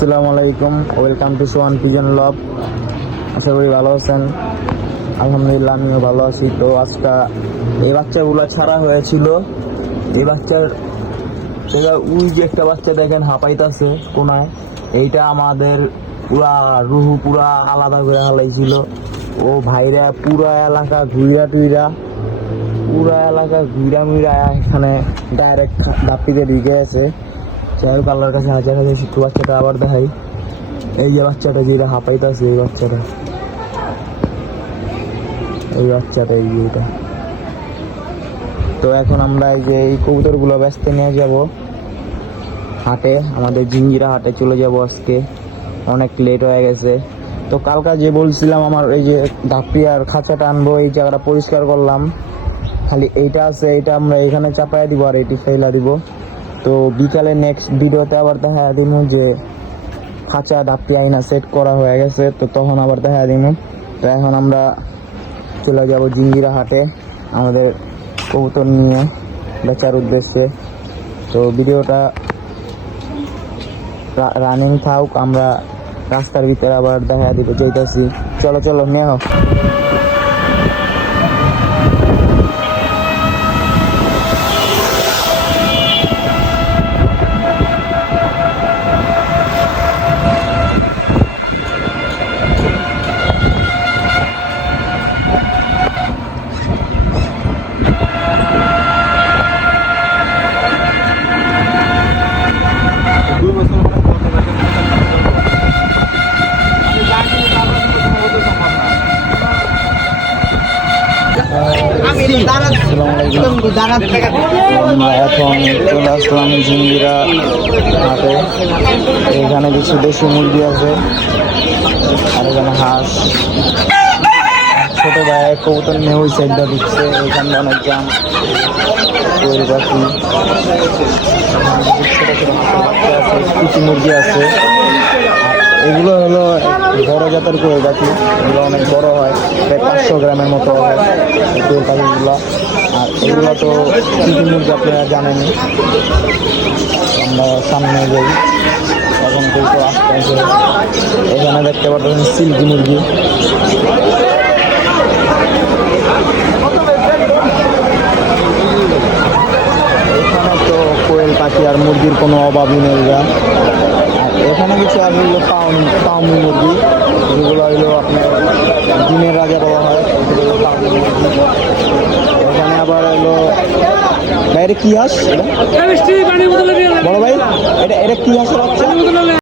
আসসালামু আলাইকুম, welcome to Schwann pigeon লব। আশা করি ভালো আছেন। আলহামদুলিল্লাহ আমিও ভালো আছি। তো আজকে এই বাচ্চাগুলো ছাড়া হয়েছিল। এই বাচ্চার ওই যে একটা বাচ্চা দেখেন হাঁপাইতেছে কোনায়, এইটা আমাদের পুরা রুহু পুরা আলাদা করে হালাইছিল। ও ভাইরা পুরা এলাকা ঘুইরা মুইরা এখানে ডাইরেক্ট দাপিতে ঢুকে আছে। যাই হোক, আল্লাহর কাছে হাজার হাজার শিক্ষু। বাচ্চাটা আবার দেখাই, এই যে বাচ্চাটা যেটা হাঁপাইতেছে, এই বাচ্চাটা এইটা। তো এখন আমরা এই যে এই কবুতরগুলো ব্যস্ত নিয়ে যাব হাটে, আমাদের জিঞ্জিরা হাটে চলে যাব আজকে। অনেক লেট হয়ে গেছে। তো কালকা যে বলছিলাম আমার এই যে ধাপি আর খাঁচাটা আনবো, এই জায়গাটা পরিষ্কার করলাম। খালি এইটা আছে, এইটা আমরা এখানে চাপাই দিব আর এটি ফেলা দিব। তো বিকালে নেক্সট ভিডিওতে আবার দেখা দিব যে খাঁচা ডাপটি আইনা সেট করা হয়ে গেছে, তো তখন আবার দেখা দিব। তো এখন আমরা চলে যাব জিঞ্জিরা হাটে আমাদের কবুতর নিয়ে বেচার উদ্দেশ্যে। তো ভিডিওটা রানিং থাক, আমরা রাস্তার ভিতরে আবার দেখা দিব যাইতেছি। চলো নেহ। আমরা এখন চলে আসলাম জিঞ্জিরা হাটে। এখানে কিছু দেশি মুরগি আছে আর এখানে হাঁস। ছোট ভাই কবুতর নিয়ে ওই সাইডটা দিচ্ছে। এখানে অনেক জাম তৈরি পাখি, ছোট ছোট বাচ্চা আছে, কিছু মুরগি আছে। এগুলো হলো বড় জাতের কোয়েল পাখি, এগুলো অনেক বড় হয়, প্রায় 500 গ্রামের মতো হয় এই কোয়েল পাখিগুলো। আর এগুলো তো চিঠি মুরগি আপনারা জানেনি। আমরা সামনে যাই, এখন কিন্তু আস্তে আস্তে এখানে দেখতে পাচ্ছেন সিল্কি মুরগি। এখানে তো কোয়েল পাখি আর মুরগির কোনো অভাবই নেই। এখানে কিছু আছে হলো পাউমি মুরগি, যেগুলো হইলো আপনার ডিমের রাজা বলা হয়, এগুলো হলো পাউমি মুরগি। এখানে আবার হলো ভাই, এটা কি হাঁস? বড় ভাই, এটা কি হাঁসের বাচ্চা?